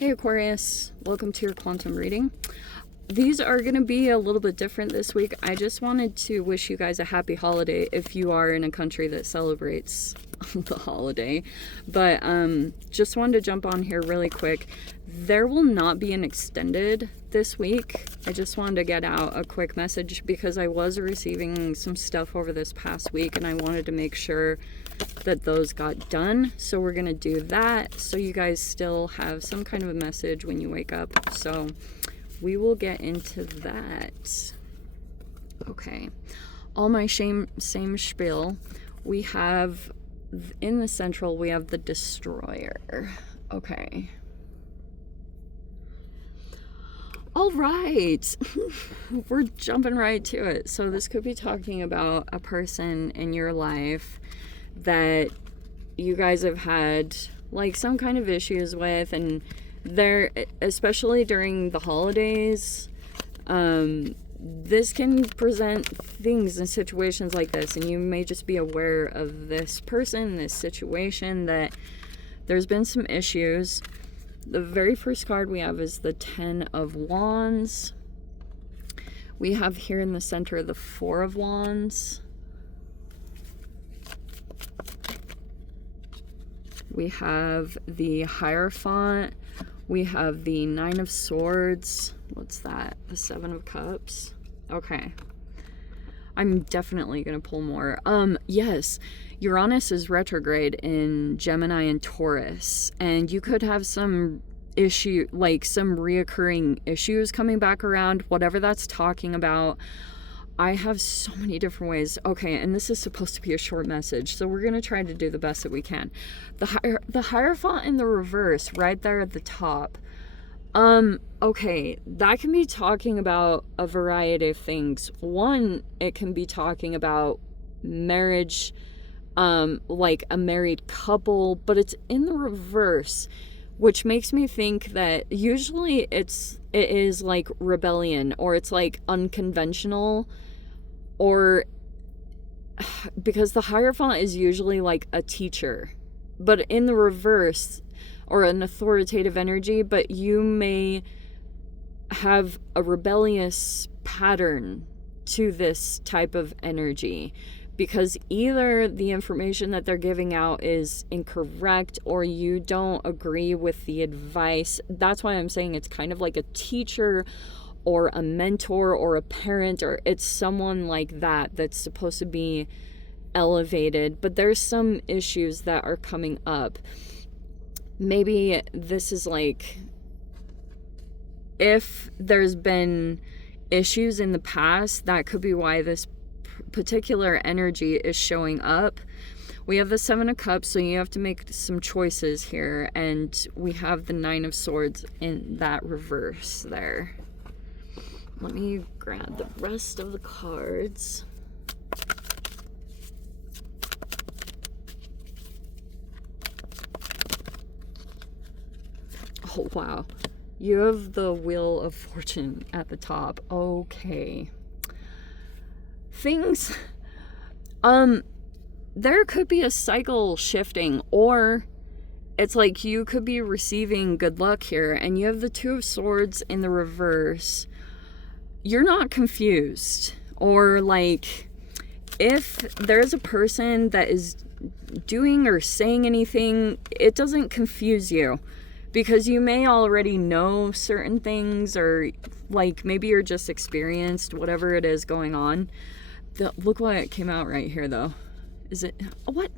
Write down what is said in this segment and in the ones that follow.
Hey Aquarius, welcome to your quantum reading. These are going to be a little bit different this week. I just wanted to wish you guys a happy holiday if you are in a country that celebrates the holiday. But just wanted to jump on here really quick. There will not be an extended this week. I just wanted to get out a quick message because I was receiving some stuff over this past week and I wanted to make sure that those got done. So we're gonna do that so you guys still have some kind of a message when you wake up. So we will get into that. Okay, all my same spiel. We have in the central, we have the destroyer. Okay. All right, we're jumping right to it. So this could be talking about a person in your life that you guys have had like some kind of issues with, and they're, especially during the holidays, this can present things in situations like this, and you may just be aware of this person, this situation, that there's been some issues. The very first card we have is the 10 of Wands. We have here in the center the 4 of Wands. We have the Hierophant. We have the 9 of Swords. What's that? The 7 of Cups. Okay. I'm definitely going to pull more. Yes, Uranus is retrograde in Gemini and Taurus, and you could have some issue, like some reoccurring issues coming back around, whatever that's talking about. I have so many different ways. Okay, and this is supposed to be a short message, so we're going to try to do the best that we can. The Hierophant in the reverse, right there at the top. Okay, that can be talking about a variety of things. One, it can be talking about marriage, like a married couple, but it's in the reverse, which makes me think that usually it is like rebellion, or it's like unconventional, or because the Hierophant is usually like a teacher, but in the reverse, or an authoritative energy, but you may have a rebellious pattern to this type of energy, because either the information that they're giving out is incorrect or you don't agree with the advice. That's why I'm saying it's kind of like a teacher or a mentor or a parent, or it's someone like that that's supposed to be elevated, but there's some issues that are coming up. Maybe this is like, if there's been issues in the past, that could be why this particular energy is showing up. We have the 7 of Cups, so you have to make some choices here, and we have the 9 of Swords in that reverse there. Let me grab the rest of the cards. Oh, wow. You have the Wheel of Fortune at the top. Okay. Things, there could be a cycle shifting, or it's like you could be receiving good luck here, and you have the 2 of Swords in the reverse. You're not confused, or like, if there's a person that is doing or saying anything, it doesn't confuse you, because you may already know certain things, or like maybe you're just experienced whatever it is going on. Look what it came out right here though. Is it, what?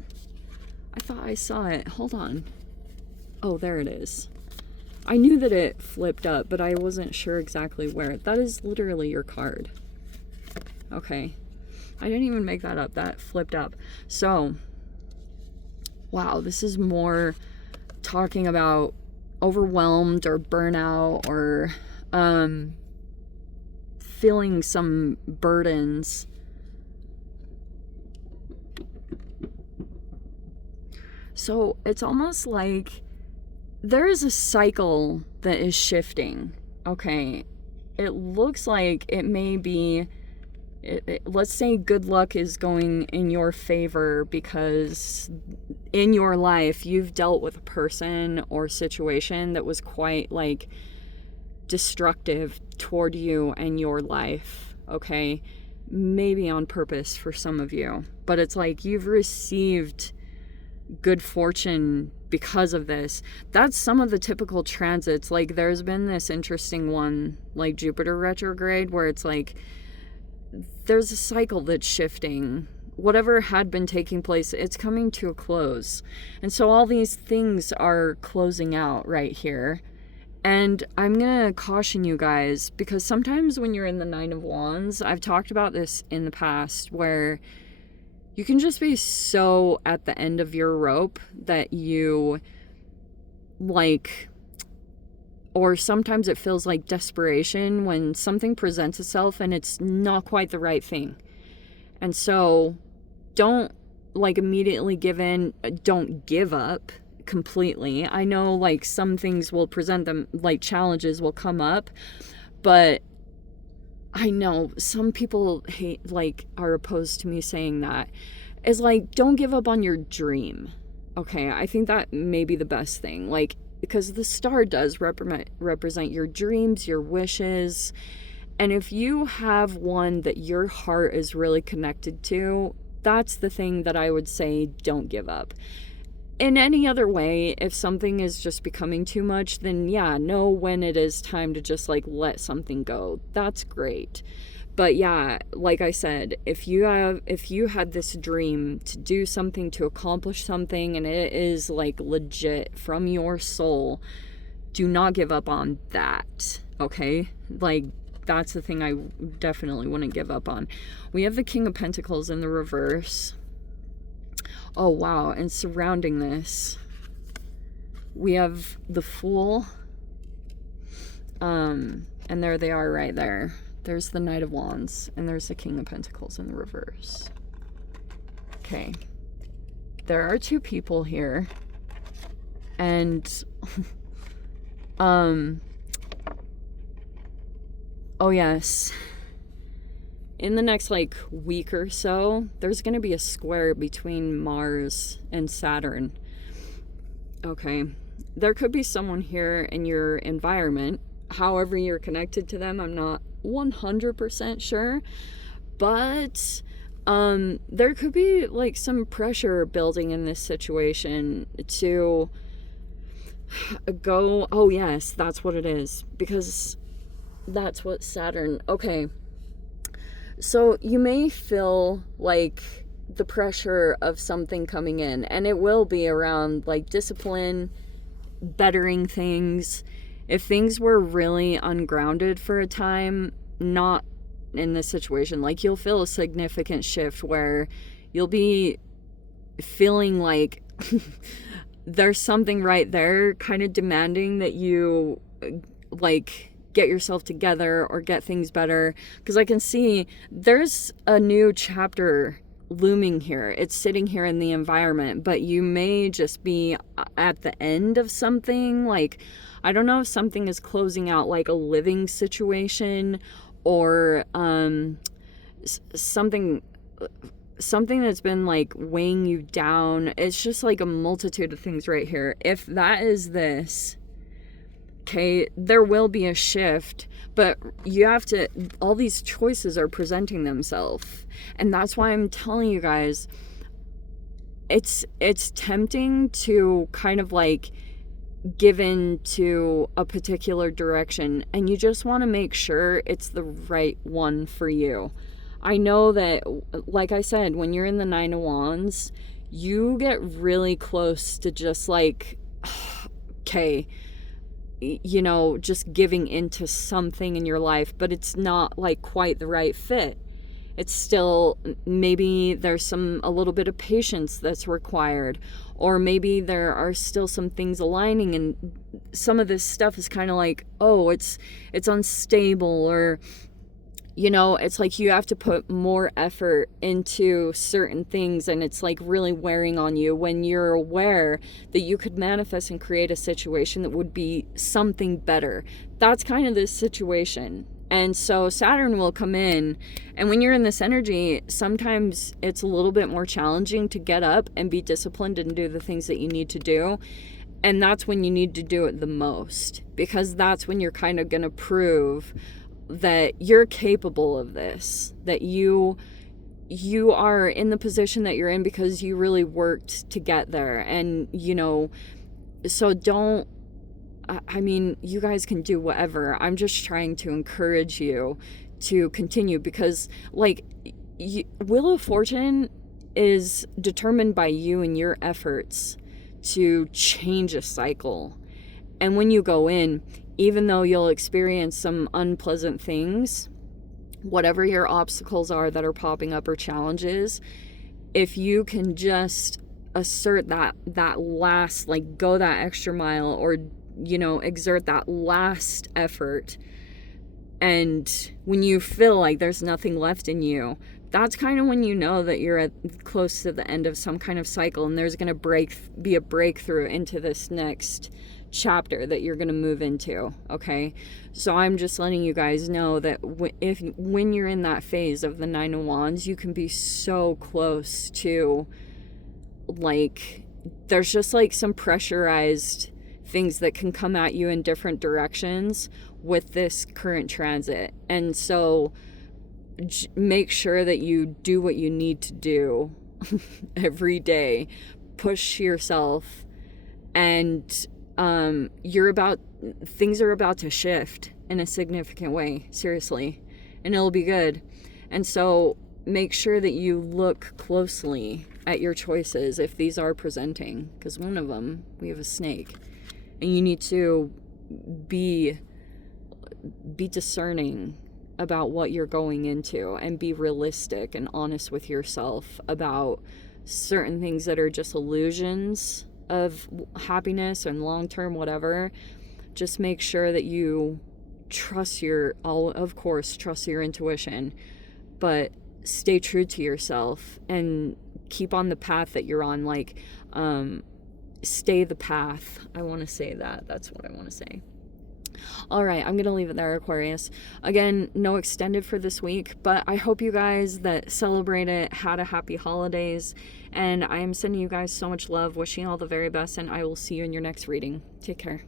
I thought I saw it. Hold on. Oh, there it is. I knew that it flipped up, but I wasn't sure exactly where. That is literally your card. Okay. I didn't even make that up. That flipped up. So, wow, this is more talking about overwhelmed or burnout, or feeling some burdens. So it's almost like there is a cycle that is shifting. Okay, it looks like it may be let's say good luck is going in your favor because in your life you've dealt with a person or situation that was quite like destructive toward you and your life, okay? Maybe on purpose for some of you, but it's like you've received good fortune because of this. That's some of the typical transits. Like there's been this interesting one, like Jupiter retrograde, where it's like there's a cycle that's shifting. Whatever had been taking place, it's coming to a close. And so all these things are closing out right here. And I'm going to caution you guys, because sometimes when you're in the Nine of Wands, I've talked about this in the past, where you can just be so at the end of your rope that you like, or sometimes it feels like desperation when something presents itself and it's not quite the right thing. And so don't like immediately give in, don't give up completely. I know like some things will present them, like challenges will come up, but I know some people hate, like, are opposed to me saying that. It's like, don't give up on your dream. Okay, I think that may be the best thing. Like, because the star does represent your dreams, your wishes. And if you have one that your heart is really connected to, that's the thing that I would say don't give up. In any other way, if something is just becoming too much, then yeah, know when it is time to just like let something go. That's great. But yeah, like I said, if you had this dream to do something, to accomplish something, and it is like legit from your soul, do not give up on that. Okay? Like, that's the thing I definitely wouldn't give up on. We have the King of Pentacles in the reverse. Oh, wow. And surrounding this, we have the Fool. And there they are right there. There's the Knight of Wands. And there's the King of Pentacles in the reverse. Okay. There are two people here. And, oh, yes. In the next, like, week or so, there's going to be a square between Mars and Saturn. Okay. There could be someone here in your environment. However you're connected to them, I'm not 100% sure. But there could be, like, some pressure building in this situation to go... Oh, yes, that's what it is. Because that's what Saturn... Okay. So you may feel like the pressure of something coming in, and it will be around like discipline, bettering things. If things were really ungrounded for a time, not in this situation, like you'll feel a significant shift where you'll be feeling like there's something right there kind of demanding that you like get yourself together or get things better. Because I can see there's a new chapter looming here. It's sitting here in the environment, but you may just be at the end of something. Like, I don't know if something is closing out like a living situation, or something that's been like weighing you down. It's just like a multitude of things right here. If that is this, okay, there will be a shift, but you have to, all these choices are presenting themselves. And that's why I'm telling you guys, it's tempting to kind of like give in to a particular direction, and you just want to make sure it's the right one for you. I know that, like I said, when you're in the Nine of Wands, you get really close to just like, okay, you know, just giving into something in your life, but it's not like quite the right fit. It's still, maybe there's a little bit of patience that's required, or maybe there are still some things aligning, and some of this stuff is kind of like, oh, it's unstable, or, you know, it's like you have to put more effort into certain things, and it's like really wearing on you when you're aware that you could manifest and create a situation that would be something better. That's kind of this situation. And so Saturn will come in, and when you're in this energy, sometimes it's a little bit more challenging to get up and be disciplined and do the things that you need to do. And that's when you need to do it the most, because that's when you're kind of going to prove that you're capable of this, that you are in the position that you're in because you really worked to get there. And, you know, so don't, I mean, you guys can do whatever. I'm just trying to encourage you to continue, because, like, Wheel of Fortune is determined by you and your efforts to change a cycle. And when you go in, even though you'll experience some unpleasant things, whatever your obstacles are that are popping up or challenges, if you can just assert that last, like, go that extra mile, or, you know, exert that last effort, and when you feel like there's nothing left in you, that's kind of when you know that you're close to the end of some kind of cycle, and there's going to be a breakthrough into this next chapter that you're going to move into. Okay, so I'm just letting you guys know that when you're in that phase of the Nine of Wands, you can be so close to, like, there's just like some pressurized things that can come at you in different directions with this current transit. And so make sure that you do what you need to do every day. Push yourself, and things are about to shift in a significant way, seriously, and it'll be good. And so make sure that you look closely at your choices if these are presenting, because one of them, we have a snake, and you need to be discerning about what you're going into, and be realistic and honest with yourself about certain things that are just illusions of happiness and long-term whatever. Just make sure that you trust your intuition, but stay true to yourself and keep on the path that you're on. Like, stay the path. I want to say that. That's what I want to say. All right, I'm going to leave it there, Aquarius. Again, no extended for this week, but I hope you guys that celebrate it had a happy holidays, and I am sending you guys so much love, wishing you all the very best, and I will see you in your next reading. Take care.